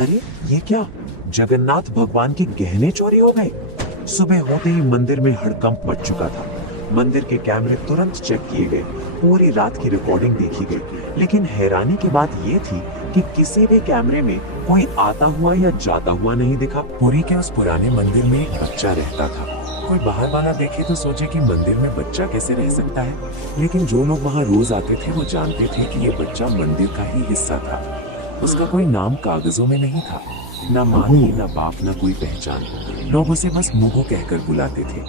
अरे ये क्या, जगन्नाथ भगवान के गहने चोरी हो गए। सुबह होते ही मंदिर में हड़कंप मच चुका था। मंदिर के कैमरे तुरंत चेक किए गए, पूरी रात की रिकॉर्डिंग देखी गई, लेकिन हैरानी की बात ये थी कि किसी भी कैमरे में कोई आता हुआ या जाता हुआ नहीं दिखा। पुरी के उस पुराने मंदिर में एक बच्चा रहता था। कोई बाहर वाला देखे तो सोचे कि मंदिर में बच्चा कैसे रह सकता है, लेकिन जो लोग वहाँ रोज आते थे वो जानते थे कि ये बच्चा मंदिर का ही हिस्सा था। उसका कोई नाम कागजों में नहीं था, ना माँ की, ना बाप, ना कोई पहचान। लोग उसे बस मुगु कहकर बुलाते थे।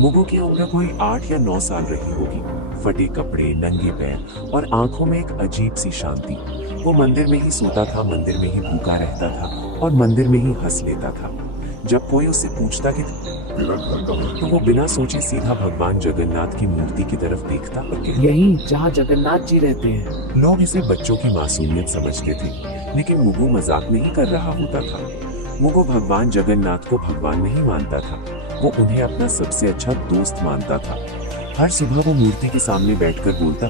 मुगु की उम्र कोई 8 या 9 साल रही होगी। फटे कपड़े, नंगे पैर और आंखों में एक अजीब सी शांति। वो मंदिर में ही सोता था, मंदिर में ही भूखा रहता था और मंदिर में ही हंस लेता था। जब कोई उससे पूछता कि मेरा घर कहाँ है? तो वो बिना सोचे सीधा भगवान जगन्नाथ की मूर्ति की तरफ देखता और कहता, यही जहाँ जगन्नाथ जी रहते हैं। लोग इसे बच्चों की मासूमियत समझते थे, लेकिन मुगु मजाक नहीं कर रहा होता था। मुगु भगवान जगन्नाथ को भगवान नहीं मानता था, वो उन्हें अपना सबसे अच्छा दोस्त मानता था। हर सुबह वो मूर्ति के सामने बैठकर बोलता,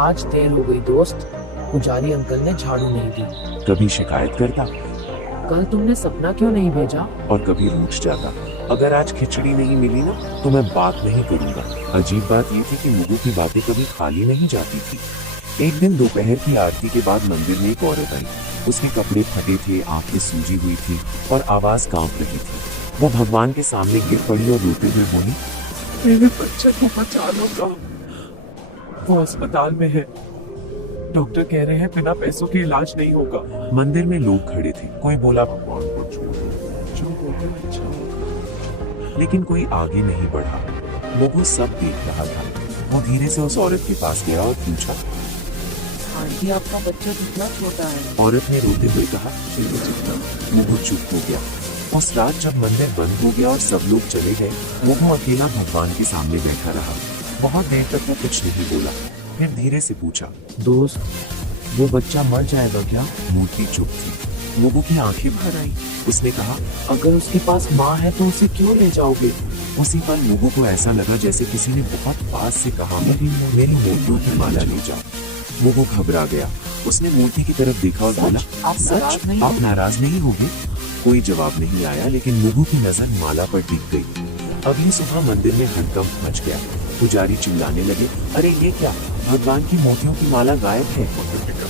आज देर हो गई दोस्त, पुजारी अंकल ने झाड़ू नहीं दी। कभी शिकायत करता कल तुमने सपना क्यों नहीं भेजा? और कभी रूठ जाता, अगर आज खिचड़ी नहीं मिली ना तो मैं बात नहीं करूंगा। अजीब बात ये थी कि मुगु की बातें कभी खाली नहीं जाती थी। एक दिन दोपहर की आरती के बाद मंदिर में एक औरत आई। उसके कपड़े फटे थे, आंखें सूजी हुई थी और आवाज कांप रही थी। वो भगवान के सामने गिर पड़ी और रोते हुए बोली, मेरे बच्चे को बचा लो का, वो अस्पताल में है, डॉक्टर कह रहे हैं बिना पैसों के इलाज नहीं होगा। मंदिर में लोग खड़े थे, कोई बोला भगवान को छोड़ो। जो होगा अच्छा होगा, लेकिन कोई आगे नहीं बढ़ा। मुगु सब देख रहा था। वो धीरे से उस औरत के पास गया और पूछा, आंटी आपका बच्चा कितना छोटा है? औरत ने रोते हुए कहा, मुगु चुप हो गया। उस रात जब मंदिर बंद हो गया और सब लोग चले गए, मुगु अकेला भगवान के सामने बैठा रहा। बहुत देर तक वो कुछ नहीं बोला, फिर धीरे से पूछा, दोस्त, वो बच्चा मर जाएगा क्या? मूर्ति चुप थी। मुगु की आंखें भर आई। उसने कहा, अगर उसके पास माँ है तो उसे क्यों ले जाओगे? उसी पल मुगु को ऐसा लगा जैसे किसी ने बहुत पास से कहा, मेरी मोतियों की माला ले जाओ। मुगु घबरा गया। उसने मूर्ति की तरफ देखा और बोला, आप नाराज नहीं आप नाराज नहीं होगे? कोई जवाब नहीं आया, लेकिन मुगु की नजर माला पर टिक गई। अगली सुबह मंदिर में हड़कंप मच गया। पुजारी चिल्लाने लगे, अरे ये क्या, भगवान की मोतियों की माला गायब है।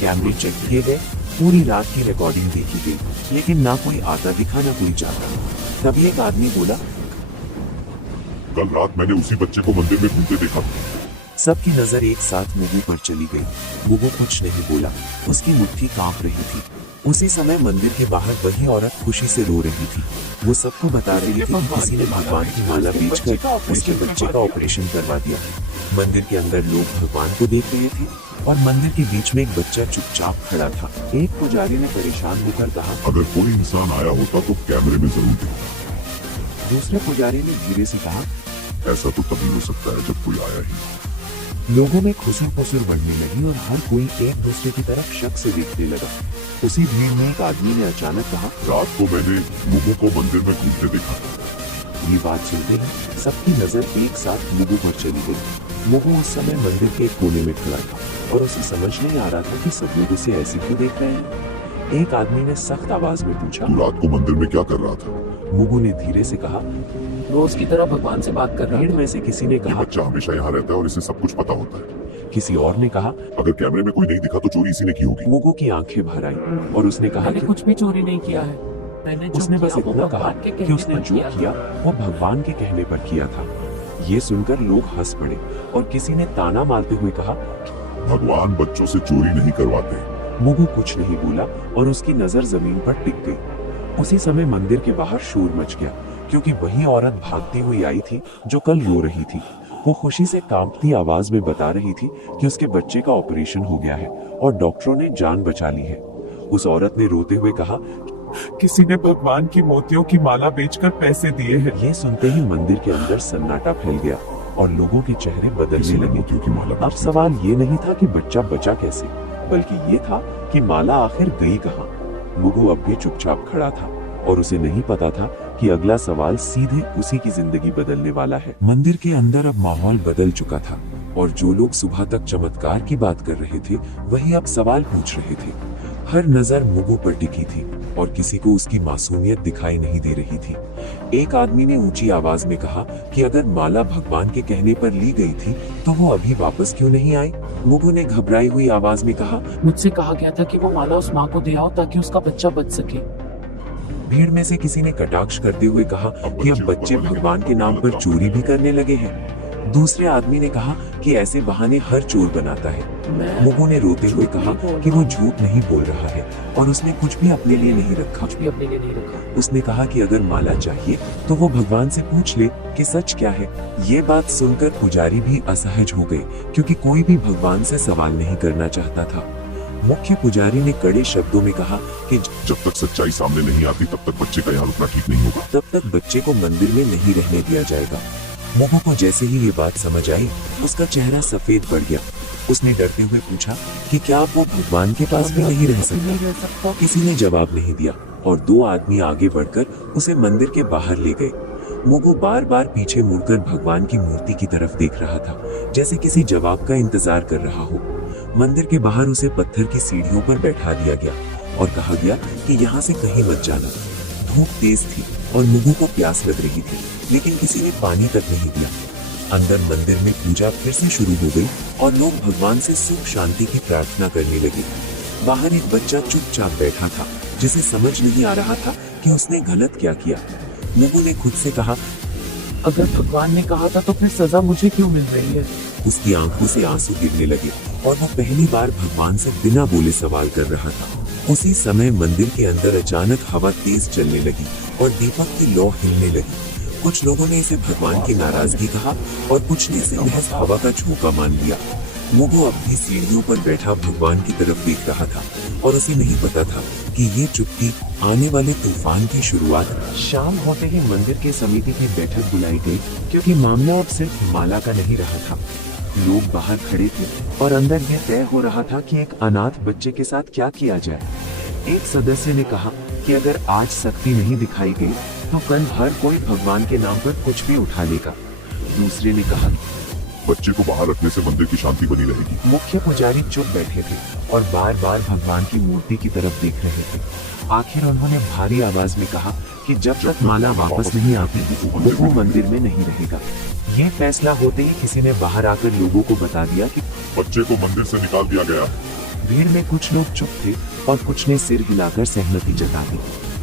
कैमरे चेक किए गए, पूरी रात की रिकॉर्डिंग देखी गई, लेकिन ना कोई आता दिखा ना कोई जाता। तभी एक आदमी बोला, कल रात मैंने उसी बच्चे को मंदिर में घूमते देखा। सबकी नजर एक साथ मुगु पर चली गई। मुगु कुछ नहीं बोला, उसकी मुट्ठी कांप रही थी। उसी समय मंदिर के बाहर वही औरत खुशी से रो रही थी। वो सबको बता रही थी कि किसी ने भगवान की माला बेचकर उसके बच्चे का ऑपरेशन करवा दिया। मंदिर के अंदर लोग भगवान को देख रहे थे और मंदिर के बीच में एक बच्चा चुपचाप खड़ा था। एक पुजारी ने परेशान होकर कहा, अगर कोई इंसान आया होता तो कैमरे में जरूर दिखता। दूसरे पुजारी ने धीरे से कहा, ऐसा तो तभी हो सकता है जब कोई आया ही। लोगों में खुसर खुसर बढ़ने लगी और हर कोई एक दूसरे की तरफ शक से देखने लगा। उसी भीड़ में एक आदमी ने अचानक कहा, रात को मैंने मुगु को मंदिर में घूमते देखा। ये बात सुनते ही सबकी नजर एक साथ मुगु पर चली गई। मुगु उस समय मंदिर के एक कोने में खड़ा था और उसे समझ नहीं आ रहा था कि सब लोग उसे ऐसे क्यों देख रहे हैं। एक आदमी ने सख्त आवाज में पूछा, तू रात को मंदिर में क्या कर रहा था? मुगु ने धीरे से कहा, रोज की तरह भगवान से बात कर रहा भीड़ था। में से किसी ने ये कहा। बच्चा हमेशा यहाँ रहता है और इसे सब कुछ पता होता है। किसी और ने कहा। अगर कैमरे में कोई नहीं दिखा तो चोरी इसी ने की होगी। मुगु की आंखें भर आई और उसने कहा मैंने कि कुछ भी चोरी नहीं किया है। मैंने जो उसने बस किया वो इतना कहा भगवान के कि कहने उसने पर जो किया था। किया वो भगवान के कहने पर किया था। ये सुनकर लोग हंस पड़े और किसी ने ताना मारते हुए कहा, भगवान बच्चों से चोरी नहीं करवाते। मुगु कुछ नहीं बोला और उसकी नजर जमीन पर टिक गई। उसी समय मंदिर के बाहर शोर मच गया, क्योंकि वही औरत भागती हुई आई थी जो कल रो रही थी। वो खुशी से कांपती आवाज में बता रही थी कि उसके बच्चे का ऑपरेशन हो गया है और डॉक्टरों ने जान बचा ली है। उस औरत ने रोते हुए कहा, किसी ने भगवान की मोतियों की माला बेचकर पैसे दिए हैं। ये सुनते ही मंदिर के अंदर सन्नाटा फैल गया और लोगों के चेहरे बदलने लगे। मोतियों की माला अब सवाल ये नहीं था कि बच्चा बचा कैसे, बल्कि ये था कि माला आखिर गई कहाँ। मुगु अब भी चुपचाप खड़ा था और उसे नहीं पता था कि अगला सवाल सीधे उसी की जिंदगी बदलने वाला है। मंदिर के अंदर अब माहौल बदल चुका था और जो लोग सुबह तक चमत्कार की बात कर रहे थे वही अब सवाल पूछ रहे थे। हर नजर मुगु पर टिकी थी और किसी को उसकी मासूमियत दिखाई नहीं दे रही थी। एक आदमी ने ऊंची आवाज में कहा कि अगर माला भगवान के कहने पर ली गई थी तो वो अभी वापस क्यों नहीं आई? मुगु ने घबराई हुई आवाज में कहा, मुझसे कहा गया था कि वो माला उस माँ को दे आओ ताकि उसका बच्चा बच सके। भीड़ में से किसी ने कटाक्ष करते हुए कहा कि अब बच्चे भगवान के नाम पर चोरी भी करने लगे हैं। दूसरे आदमी ने कहा कि ऐसे बहाने हर चोर बनाता है। मुगु ने रोते हुए कहा कि वो झूठ नहीं बोल रहा है और उसने कुछ भी अपने लिए नहीं रखा। उसने कहा कि अगर माला चाहिए तो वो भगवान से पूछ ले कि सच क्या है। ये बात सुनकर पुजारी भी असहज हो गए क्योंकि कोई भी भगवान से सवाल नहीं करना चाहता था। मुख्य पुजारी ने कड़े शब्दों में कहा कि जब तक सच्चाई सामने नहीं आती तब तक बच्चे का यहाँ रुकना ठीक नहीं होगा। तब तक बच्चे को मंदिर में नहीं रहने दिया जाएगा। मुगु को जैसे ही ये बात समझ आई उसका चेहरा सफेद पड़ गया। उसने डरते हुए पूछा कि क्या वो भगवान के पास भी नहीं रह सकता? किसी ने जवाब नहीं दिया और दो आदमी आगे बढ़कर उसे मंदिर के बाहर ले गए। मुगु बार बार पीछे मुड़कर भगवान की मूर्ति की तरफ देख रहा था, जैसे किसी जवाब का इंतजार कर रहा हो। मंदिर के बाहर उसे पत्थर की सीढ़ियों पर बैठा दिया गया और कहा गया कि यहाँ से कहीं मत जाना। धूप तेज थी और मुगु को प्यास लग रही थी, लेकिन किसी ने पानी तक नहीं दिया। अंदर मंदिर में पूजा फिर से शुरू हो गई और लोग भगवान से सुख शांति की प्रार्थना करने लगे। बाहर एक बच्चा चुपचाप बैठा था, जिसे समझ नहीं आ रहा था कि उसने गलत क्या किया। मुगु ने खुद से कहा, अगर भगवान ने कहा था तो फिर सजा मुझे क्यों मिल रही है? उसकी आंखों से आंसू गिरने लगे और वो पहली बार भगवान से बिना बोले सवाल कर रहा था। उसी समय मंदिर के अंदर अचानक हवा तेज चलने लगी और दीपक की लौ हिलने लगी। कुछ लोगों ने इसे भगवान की नाराजगी कहा और कुछ ने इसे महज हवा का झोंका मान लिया। मुगु अब भी सीढ़ियों पर बैठा भगवान की तरफ देख रहा था और उसे नहीं पता था कि ये चुप्पी आने वाले तूफान की शुरुआत। शाम होते ही मंदिर के समिति की बैठक बुलाई गई क्योंकि मामला अब सिर्फ माला का नहीं रहा था। लोग बाहर खड़े थे और अंदर यह तय हो रहा था कि एक अनाथ बच्चे के साथ क्या किया जाए। एक सदस्य ने कहा कि अगर आज सख्ती नहीं दिखाई गई तो कल हर कोई भगवान के नाम पर कुछ भी उठा लेगा। दूसरे ने कहा, बच्चे को बाहर रखने से मंदिर की शांति बनी रहेगी। मुख्य पुजारी चुप बैठे थे और बार बार भगवान की मूर्ति की तरफ देख रहे थे। आखिर उन्होंने भारी आवाज में कहा कि जब तक माला वापस नहीं आती वो मंदिर में नहीं रहेगा। ये फैसला होते ही किसी ने बाहर आकर लोगों को बता दिया कि बच्चे को मंदिर से निकाल दिया गया। भीड़ में कुछ लोग चुप थे और कुछ ने सिर हिलाकर सहमति जता दी।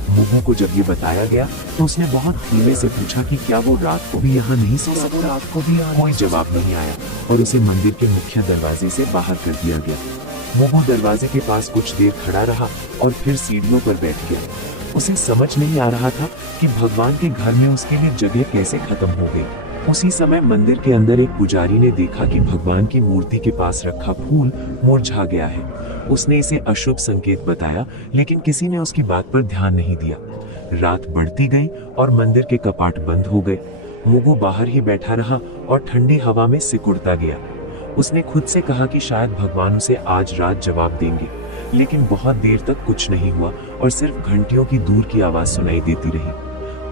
मुगु को जब ये बताया गया तो उसने बहुत धीमे से पूछा कि क्या वो रात को भी यहाँ नहीं सो सकता? कोई जवाब नहीं आया और उसे मंदिर के मुख्य दरवाजे से बाहर कर दिया गया। मुगु दरवाजे के पास कुछ देर खड़ा रहा और फिर सीढ़ियों पर बैठ गया। उसे समझ नहीं आ रहा था कि भगवान के घर में उसके लिए जगह कैसे खत्म हो गई। उसी समय मंदिर के अंदर एक पुजारी ने देखा कि भगवान की मूर्ति के पास रखा फूल मुरझा गया है। उसने इसे अशुभ संकेत बताया, लेकिन किसी ने उसकी बात पर ध्यान नहीं दिया। रात बढ़ती गई और मंदिर के कपाट बंद हो गए। मुगु बाहर ही बैठा रहा और ठंडी हवा में सिकुड़ता गया। उसने खुद से कहा कि शायद भगवान उसे आज रात जवाब देंगे, लेकिन बहुत देर तक कुछ नहीं हुआ और सिर्फ घंटियों की दूर की आवाज सुनाई देती रही।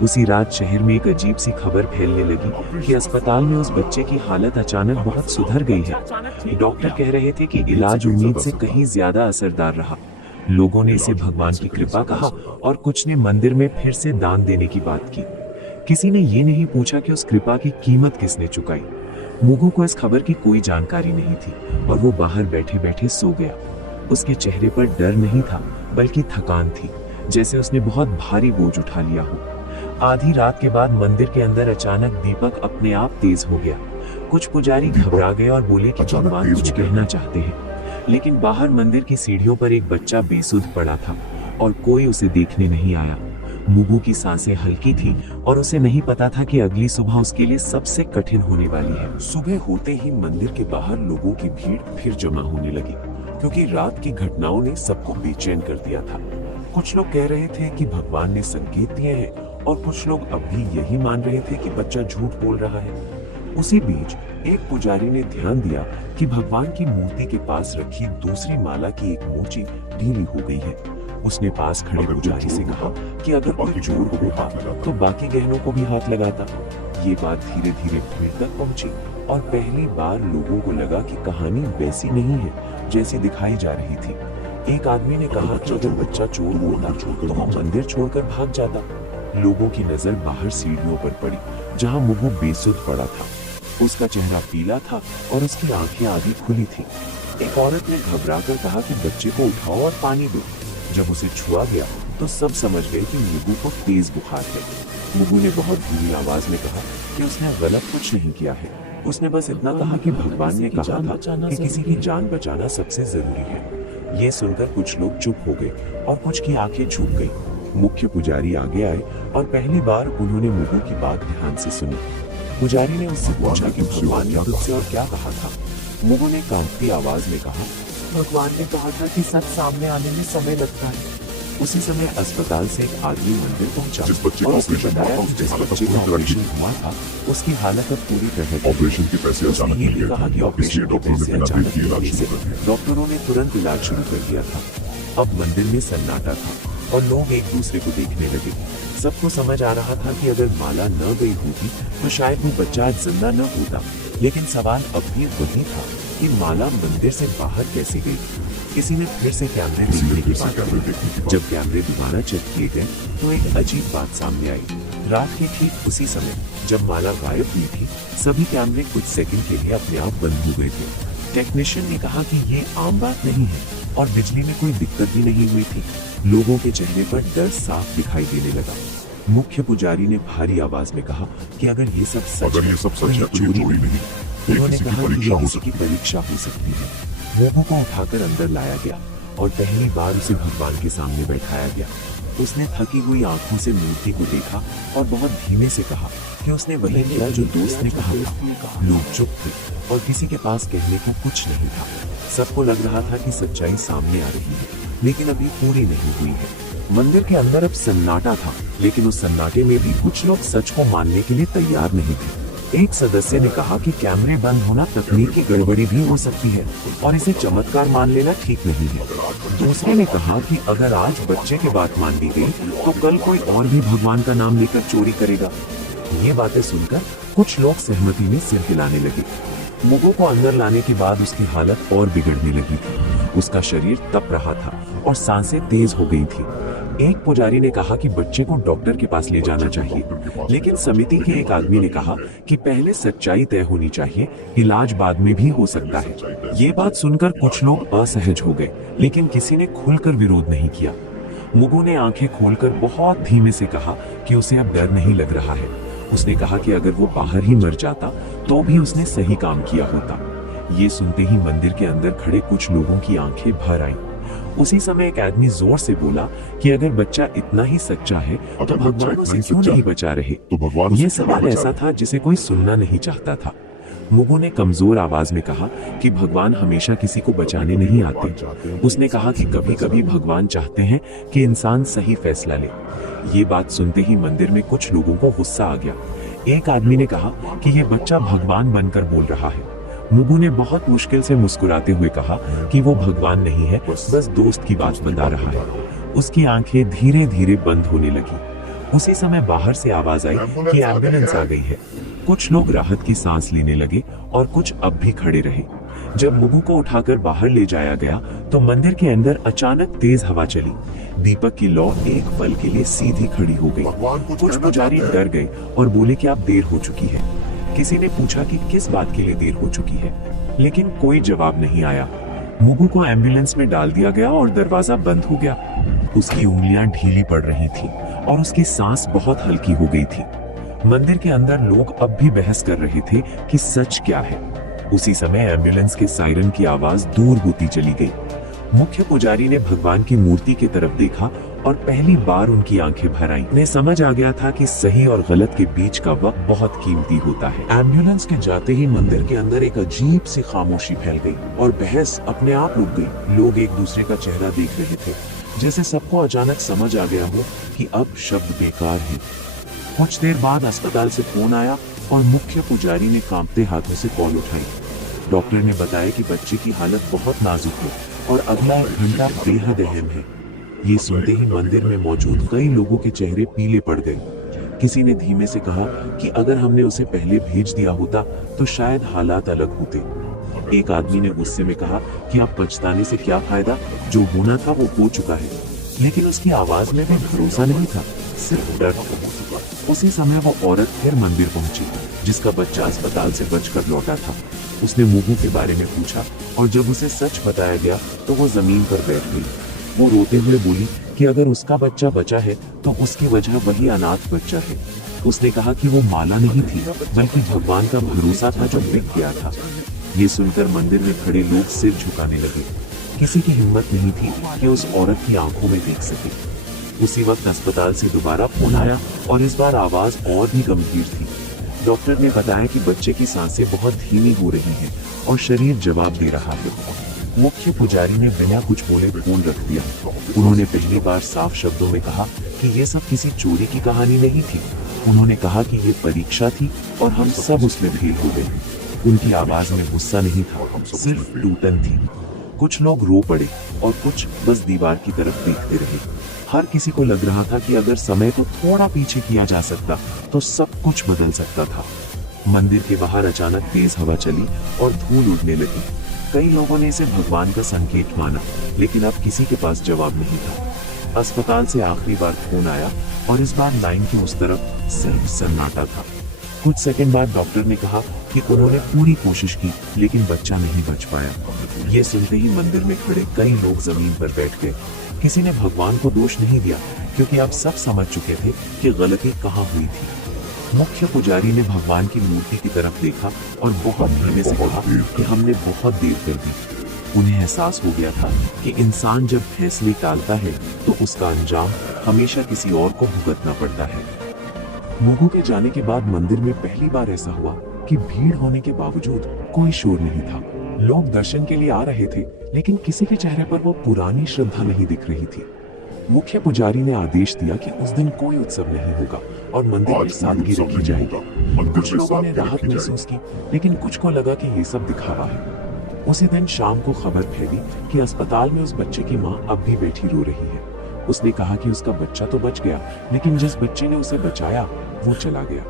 उसी रात शहर में एक अजीब सी खबर फैलने लगी कि अस्पताल में उस बच्चे की हालत अचानक बहुत सुधर गई है। डॉक्टर कह रहे थे कि इलाज उम्मीद से कहीं ज्यादा असरदार रहा। लोगों ने इसे भगवान की कृपा कहा और कुछ ने मंदिर में फिर से दान देने की बात की। किसी ने ये नहीं पूछा कि उस कृपा की कीमत किसने चुकाई। मुगु को इस खबर की कोई जानकारी नहीं थी और वो बाहर बैठे बैठे सो गया। उसके चेहरे पर डर नहीं था बल्कि थकान थी, जैसे उसने बहुत भारी बोझ उठा लिया हो। आधी रात के बाद मंदिर के अंदर अचानक दीपक अपने आप तेज हो गया। कुछ पुजारी घबरा गए और बोले कि भगवान कुछ कहना चाहते हैं, लेकिन बाहर मंदिर की सीढ़ियों पर एक बच्चा बेसुध पड़ा था और कोई उसे देखने नहीं आया। मुगु की सांसें हल्की थी और उसे नहीं पता था कि अगली सुबह उसके लिए सबसे कठिन होने वाली है। सुबह होते ही मंदिर के बाहर लोगों की भीड़ फिर जमा होने लगी, क्योंकि रात की घटनाओं ने सबको बेचैन कर दिया था। कुछ लोग कह रहे थे कि भगवान ने संकेत दिए हैं और कुछ लोग अब भी यही मान रहे थे कि बच्चा झूठ बोल रहा है। उसी बीच एक पुजारी ने ध्यान दिया कि भगवान की मूर्ति के पास रखी दूसरी माला की एक मोची ढीली हो गई है। उसने पास खड़े पुजारी से कहा कि अगर कोई चोर होता तो बाकी गहनों को भी हाथ लगाता। ये बात धीरे धीरे भीड़ तक पहुंची और पहली बार लोगों को लगा कि कहानी वैसी नहीं है जैसी दिखाई जा रही थी। एक आदमी ने कहा कि अगर बच्चा चोर होता तो वो मंदिर छोड़कर भाग जाता। लोगों की नजर बाहर सीढ़ियों पर पड़ी जहां मुगु बेसुध पड़ा था। उसका चेहरा पीला था और उसकी आंखें आधी खुली थी। एक औरत ने घबराकर कहा कि बच्चे को उठाओ और पानी दो। जब उसे छुआ गया तो सब समझ गए कि मुगु को तेज बुखार है। मुगु ने बहुत धीमी आवाज में कहा कि उसने गलत कुछ नहीं किया है। उसने बस इतना कहा कि भगवान ने कहा था कि किसी की जान बचाना सबसे जरूरी है। ये सुनकर कुछ लोग चुप हो गए और कुछ की आंखें झुक गई। मुख्य पुजारी आगे आए और पहली बार उन्होंने मुगु की बात ध्यान से सुनी। पुजारी ने उससे पूछा कि भगवान ने तुझसे और क्या कहा था। मुगु ने कांपती आवाज में कहा, भगवान ने कहा था कि सच सामने आने में समय लगता है। उसी समय अस्पताल से एक आदमी मंदिर पहुंचा जिस बच्चे और का उसने ऑपरेशन बताया हुआ, कि जिस उसकी बच्चे का हालत पूरी तरह ऑपरेशन हुआ था उसकी हालत अब पूरी तरह ठीक है। ऑपरेशन के पैसे उसने अचानक ये मिल भी गए कहा कि थे, ऑपरेशन इसलिए के डॉक्टरों ने पैसे बिना अचानक देर किए इलाज मिलने से शुरू कर दिया। डॉक्टरों ने तुरंत इलाज शुरू कर दिया था। अब मंदिर में सन्नाटा था और लोग एक दूसरे को देखने लगे। सबको समझ आ रहा था कि अगर माला न गई होती तो शायद वो बच्चा आज जिंदा न होता। लेकिन सवाल अब भी वही था कि माला मंदिर से बाहर कैसे गई। किसी ने फिर से कैमरे देखने की बात की। जब कैमरे दोबारा चेक किए गए तो एक अजीब बात सामने आई। रात के ठीक उसी समय जब माला गायब हुई थी सभी कैमरे कुछ सेकंड के लिए अपने आप बंद हो गए थे। टेक्नीशियन ने कहा कि ये आम बात नहीं है और बिजली में कोई दिक्कत भी नहीं हुई थी। लोगों के चेहरे पर डर साफ दिखाई देने लगा। मुख्य पुजारी ने भारी आवाज में कहा कि अगर ये सब सच अगर ये सब सच है तो ये चोरी नहीं, ये उन्होंने किसी कहा की कि परीक्षा ये हो किसी की सकती है। परीक्षा हो सकती है। मुगु को उठाकर अंदर लाया गया और पहली बार उसे भगवान के सामने बैठाया गया। उसने थकी हुई आंखों से मूर्ति को देखा और बहुत धीमे से कहा कि उसने वही किया जो दोस्त ने कहा था। लोग चुप थे और किसी के पास कहने को कुछ नहीं था। सबको लग रहा था कि सच्चाई सामने आ रही है लेकिन अभी पूरी नहीं हुई है। मंदिर के अंदर अब सन्नाटा था लेकिन उस सन्नाटे में भी कुछ लोग सच को मानने के लिए तैयार नहीं थे। एक सदस्य ने कहा कि कैमरे बंद होना तकनीकी गड़बड़ी भी हो सकती है और इसे चमत्कार मान लेना ठीक नहीं है। दूसरे ने कहा कि अगर आज बच्चे की बात मान ली गई तो कल कोई और भी भगवान का नाम लेकर चोरी करेगा। ये बातें सुनकर कुछ लोग सहमति में सिर हिलाने लगे। मुगु को अंदर लाने के बाद उसकी हालत और बिगड़ने लगी थी। उसका शरीर तप रहा था और सांसें तेज हो गई थी। एक पुजारी ने कहा कि बच्चे को डॉक्टर के पास ले जाना चाहिए लेकिन समिति के एक आदमी ने कहा कि पहले सच्चाई तय होनी चाहिए, इलाज बाद में भी हो सकता है। ये बात सुनकर कुछ लोग असहज हो गए लेकिन किसी ने खुलकर विरोध नहीं किया। मुगु ने आंखें खोलकर बहुत धीमे से कहा कि उसे अब डर नहीं लग रहा है। उसने कहा कि अगर वो बाहर ही मर जाता तो भी उसने सही काम किया होता। ये सुनते ही मंदिर के अंदर खड़े कुछ लोगों की आंखें भर आईं। उसी समय एक आदमी जोर से बोला कि अगर बच्चा इतना ही सच्चा है तो भगवान उसे क्यों नहीं बचा रहे। तो भगवान ये उसे क्यों सवाल बचा ऐसा रहे? था जिसे कोई सुनना नहीं चाहता था। मुगु ने कमजोर आवाज में कहा कि भगवान हमेशा किसी को बचाने नहीं आते। उसने कहा कि कभी कभी भगवान चाहते हैं कि इंसान सही फैसला ले। ये बात सुनते ही मंदिर में कुछ लोगों को गुस्सा आ गया। एक आदमी ने कहा कि ये बच्चा भगवान बनकर बोल रहा है। मुगु ने बहुत मुश्किल से मुस्कुराते हुए कहा कि वो भगवान नहीं है, बस दोस्त की बात बता रहा है। उसकी आंखें धीरे धीरे बंद होने लगी। उसी समय बाहर से आवाज आई कि एम्बुलेंस आ गई है। कुछ लोग राहत की सांस लेने लगे और कुछ अब भी खड़े रहे। जब मुगु को उठाकर बाहर ले जाया गया तो मंदिर के अंदर अचानक तेज हवा चली। दीपक की लौ एक पल के लिए सीधी खड़ी हो गई। कुछ पुजारी डर गए और बोले कि अब देर हो चुकी है। किसी ने पूछा कि किस बात के लिए देर हो चुकी है लेकिन कोई जवाब नहीं आया। मुगु को एम्बुलेंस में डाल दिया गया और दरवाजा बंद हो गया। उसकी उंगलियां ढीली पड़ रही थी और उसकी सांस बहुत हल्की हो गई थी। मंदिर के अंदर लोग अब भी बहस कर रहे थे कि सच क्या है। उसी समय एम्बुलेंस के सायरन की आवाज दूर होती चली गई। मुख्य पुजारी ने भगवान की मूर्ति की तरफ देखा और पहली बार उनकी आंखें भर आईं। उन्हें समझ आ गया था कि सही और गलत के बीच का वक्त बहुत कीमती होता है। एम्बुलेंस के जाते ही मंदिर के अंदर एक अजीब सी खामोशी फैल गई और बहस अपने आप रुक गई। लोग एक दूसरे का चेहरा देख रहे थे, जैसे सबको अचानक समझ आ गया हो कि अब शब्द बेकार है। कुछ देर बाद अस्पताल से फोन आया और मुख्य पुजारी ने कांपते हाथों से कॉल उठाई। डॉक्टर ने बताया कि बच्चे की हालत बहुत नाजुक है और अगला 1 घंटा बेहद अहम है। ये सुनते ही मंदिर में मौजूद कई लोगों के चेहरे पीले पड़ गए। किसी ने धीमे से कहा कि अगर हमने उसे पहले भेज दिया होता तो शायद हालात अलग होते। एक आदमी ने गुस्से में कहा कि अब पछताने से क्या फायदा, जो होना था वो हो चुका है। लेकिन उसकी आवाज में भी भरोसा नहीं था, सिर्फ डर। उसी समय वो औरत फिर मंदिर पहुंची, जिसका बच्चा अस्पताल से बचकर लौटा था। उसने मुगु के बारे में पूछा और जब उसे सच बताया गया तो वो जमीन पर बैठ गई। वो रोते हुए बोली कि अगर उसका बच्चा बचा है तो उसकी वजह वही अनाथ बच्चा है। उसने कहा कि वो माला नहीं थी, बल्कि भगवान का भरोसा था जो बिक गया था। ये सुनकर मंदिर में खड़े लोग सिर झुकाने लगे। किसी की हिम्मत नहीं थी कि उस औरत की आंखों में देख सके। उसी वक्त अस्पताल से दोबारा फोन आया और इस बार आवाज और भी गंभीर थी। डॉक्टर ने बताया कि बच्चे की सांसें बहुत धीमी हो रही हैं और शरीर जवाब दे रहा है। मुख्य पुजारी ने बिना कुछ बोले फोन रख दिया। उन्होंने पहली बार साफ शब्दों में कहा कि ये सब किसी चोरी की कहानी नहीं थी। उन्होंने कहा कि ये परीक्षा थी और हम सब उसमें फेल हो गए। उनकी आवाज में गुस्सा नहीं था, सिर्फ टूटन थी। कुछ लोग रो पड़े और कुछ बस दीवार की तरफ देखते रहे। हर किसी को लग रहा था कि अगर समय को थोड़ा पीछे किया जा सकता तो सब कुछ बदल सकता था। मंदिर के बाहर अचानक तेज हवा चली और धूल उड़ने लगी। कई लोगों ने इसे भगवान का संकेत माना, लेकिन अब किसी के पास जवाब नहीं था। अस्पताल से आखिरी बार फोन आया और इस बार लाइन की उस तरफ सिर्फ सन्नाटा था। कुछ सेकंड बाद डॉक्टर ने कहा कि उन्होंने पूरी कोशिश की, लेकिन बच्चा नहीं बच पाया। ये सुनते ही मंदिर में खड़े कई लोग जमीन पर बैठ गए। किसी ने भगवान को दोष नहीं दिया, क्योंकि आप सब समझ चुके थे कि गलती कहाँ हुई थी। मुख्य पुजारी ने भगवान की मूर्ति की तरफ देखा और बहुत धीमे से कहा कि हमने बहुत देर कर दी। उन्हें एहसास हो गया था कि इंसान जब फैसले टालता है तो उसका अंजाम हमेशा किसी और को भुगतना पड़ता है। मुगु के जाने के बाद मंदिर में पहली बार ऐसा हुआ कि भीड़ होने के बावजूद कोई शोर नहीं था। लोग दर्शन के लिए आ रहे थे, लेकिन किसी के चेहरे पर वो पुरानी श्रद्धा नहीं दिख रही थी। मुख्य पुजारी ने आदेश दिया कि उस दिन कोई उत्सव नहीं होगा और मंदिर में सादगी रखी जाएगी। कुछ लोगों ने राहत महसूस की, लेकिन कुछ को लगा कि ये सब दिखावा है। उसी दिन शाम को खबर फैली कि अस्पताल में उस बच्चे की माँ अब भी बैठी रो रही है। उसने कहा कि उसका बच्चा तो बच गया, लेकिन जिस बच्चे ने उसे बचाया वो चला गया।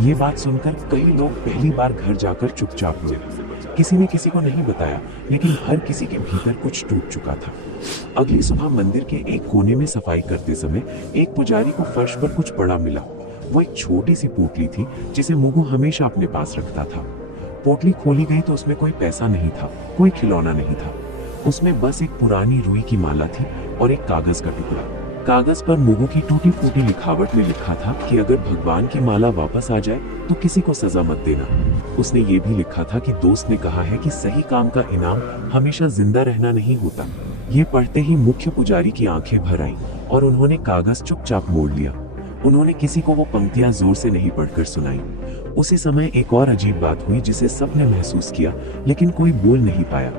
ये बात सुनकर कई लोग पहली बार घर जाकर चुपचाप हुए। किसी ने किसी को नहीं बताया, लेकिन हर किसी के भीतर कुछ टूट चुका था। अगली सुबह मंदिर के एक कोने में सफाई करते समय एक पुजारी को फर्श पर कुछ पड़ा मिला। वो एक छोटी सी पोटली थी जिसे मुगु हमेशा अपने पास रखता था। पोटली खोली गई तो उसमें कोई पैसा नहीं था, कोई खिलौना नहीं था। उसमें बस एक पुरानी रुई की माला थी और एक कागज का टुकड़ा। कागज पर मुगु की टूटी फूटी लिखावट में लिखा था कि अगर भगवान की माला वापस आ जाए तो किसी को सजा मत देना। उसने ये भी लिखा था कि दोस्त ने कहा है कि सही काम का इनाम हमेशा जिंदा रहना नहीं होता। ये पढ़ते ही मुख्य पुजारी की आंखें भर आईं और उन्होंने कागज चुपचाप मोड़ लिया। उन्होंने किसी को वो पंक्तियां जोर से नहीं पढ़कर सुनाई। उसी समय एक और अजीब बात हुई जिसे सबने महसूस किया, लेकिन कोई बोल नहीं पाया।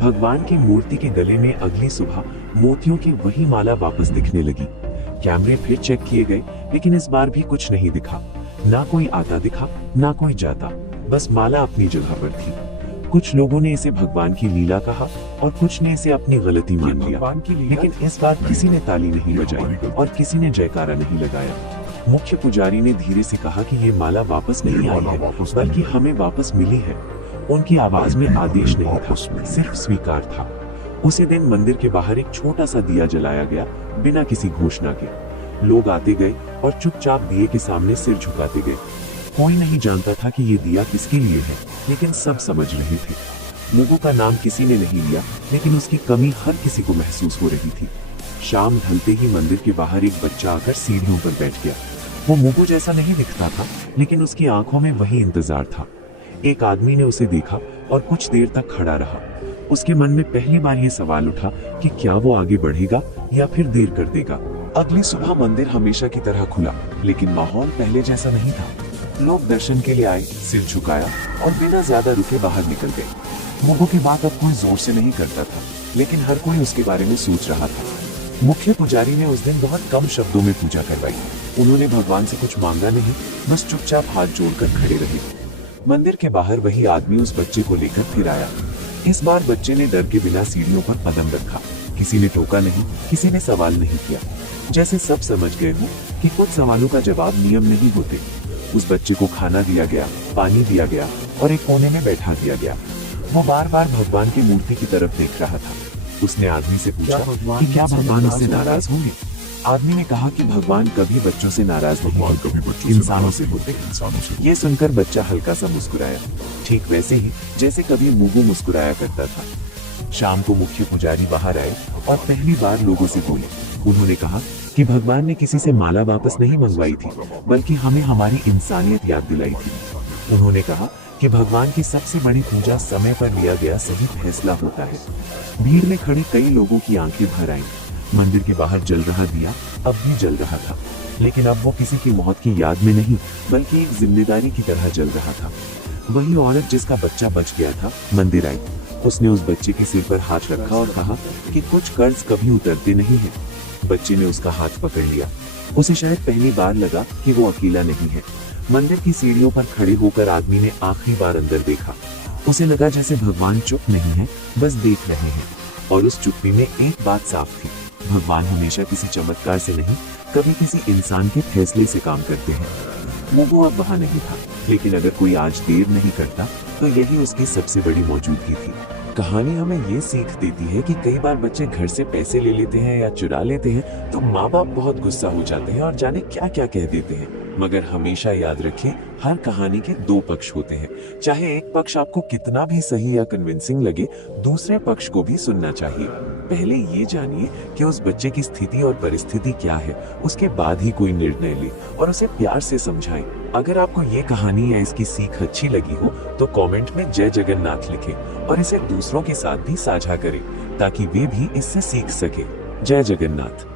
भगवान की मूर्ति के गले में अगली सुबह मोतियों की वही माला वापस दिखने लगी। कैमरे फिर चेक किए गए, लेकिन इस बार भी कुछ नहीं दिखा। ना कोई आता दिखा, ना कोई जाता, बस माला अपनी जगह पर थी। कुछ लोगों ने इसे भगवान की लीला कहा और कुछ ने इसे अपनी गलती मान लिया, लेकिन इस बार किसी ने ताली नहीं बजाई और किसी ने जयकारा नहीं लगाया। मुख्य पुजारी ने धीरे से कहा कि ये माला वापस नहीं आई है, बल्कि हमें वापस मिली है। उनकी आवाज में आदेश नहीं था, सिर्फ स्वीकार था। उसी दिन मंदिर के बाहर एक छोटा सा दिया जलाया गया, बिना किसी घोषणा के। लोग आते गए और चुपचाप दिए के सामने सिर झुकाते गए। कोई नहीं जानता था कि ये दिया किसके लिए है, लेकिन सब समझ रहे थे। मुगु का नाम किसी ने नहीं लिया, लेकिन उसकी कमी हर किसी को महसूस हो रही थी। शाम ढलते ही मंदिर के बाहर एक बच्चा आकर सीढ़ियों पर बैठ गया। वो मुगु जैसा नहीं दिखता था, लेकिन उसकी आंखों में वही इंतजार था। एक आदमी ने उसे देखा और कुछ देर तक खड़ा रहा। उसके मन में पहली बार ये सवाल उठा कि क्या वो आगे बढ़ेगा या फिर देर कर देगा। अगली सुबह मंदिर हमेशा की तरह खुला, लेकिन माहौल पहले जैसा नहीं था। लोग दर्शन के लिए आए, सिर झुकाया और बिना ज्यादा रुके बाहर निकल गए। मुगु की बात अब कोई जोर से नहीं करता था, लेकिन हर कोई उसके बारे में सोच रहा था। मुख्य पुजारी ने उस दिन बहुत कम शब्दों में पूजा करवाई। उन्होंने भगवान से कुछ मांगा नहीं, बस चुपचाप हाथ जोड़कर खड़े रहे। मंदिर के बाहर वही आदमी उस बच्चे को लेकर फिर आया। इस बार बच्चे ने डर के बिना सीढ़ियों पर कदम रखा। किसी ने टोका नहीं, किसी ने सवाल नहीं किया। जैसे सब समझ गए हो कि कुछ सवालों का जवाब नियम नहीं होते। उस बच्चे को खाना दिया गया, पानी दिया गया और एक कोने में बैठा दिया गया। वो बार बार भगवान की मूर्ति की तरफ देख रहा था। उसने आदमी से पूछा कि क्या भगवान उससे नाराज होंगे। आदमी ने कहा कि भगवान कभी बच्चों से नाराज नहीं भगवान होते, कभी बच्चों इंसानों से होते इंसानों से। ये सुनकर बच्चा हल्का सा मुस्कुराया, ठीक वैसे ही जैसे कभी मुगु मुस्कुराया करता था। शाम को मुख्य पुजारी बाहर आए और पहली बार लोगों से बोले। उन्होंने कहा कि भगवान ने किसी से माला वापस नहीं मंगवाई थी, बल्कि हमें हमारी इंसानियत याद दिलाई थी। उन्होंने कहा कि भगवान की सबसे बड़ी पूजा समय पर लिया गया सही फैसला होता है। भीड़ में खड़े कई लोगों की आंखें भर आईं। मंदिर के बाहर जल रहा दिया अब भी जल रहा था, लेकिन अब वो किसी की मौत की याद में नहीं, बल्कि एक जिम्मेदारी की तरह जल रहा था। वही औरत जिसका बच्चा बच गया था मंदिर आई। उसने उस बच्चे के सिर पर हाथ रखा और कहा कि कुछ कर्ज कभी उतरते नहीं है। बच्चे ने उसका हाथ पकड़ लिया। उसे शायद पहली बार लगा कि वो अकेला नहीं है। मंदिर की सीढ़ियों पर खड़े होकर आदमी ने आखिरी बार अंदर देखा। उसे लगा जैसे भगवान चुप नहीं है, बस देख रहे हैं। और उस चुप्पी में एक बात साफ थी, भगवान हमेशा किसी चमत्कार से नहीं, कभी किसी इंसान के फैसले से काम करते हैं। वो अब वहां नहीं था, लेकिन अगर कोई आज देर नहीं करता तो यही उसकी सबसे बड़ी मौजूदगी थी। कहानी हमें ये सीख देती है कि कई बार बच्चे घर से पैसे ले लेते हैं या चुरा लेते हैं तो माँ बाप बहुत गुस्सा हो जाते हैं और जाने क्या क्या कह देते हैं। मगर हमेशा याद रखिए, हर कहानी के दो पक्ष होते हैं। चाहे एक पक्ष आपको कितना भी सही या कन्विंसिंग लगे, दूसरे पक्ष को भी सुनना चाहिए। पहले ये जानिए कि उस बच्चे की स्थिति और परिस्थिति क्या है, उसके बाद ही कोई निर्णय ले और उसे प्यार से समझाएं। अगर आपको ये कहानी या इसकी सीख अच्छी लगी हो तो कमेंट में जय जगन्नाथ लिखें और इसे दूसरों के साथ भी साझा करें ताकि वे भी इससे सीख सके। जय जगन्नाथ।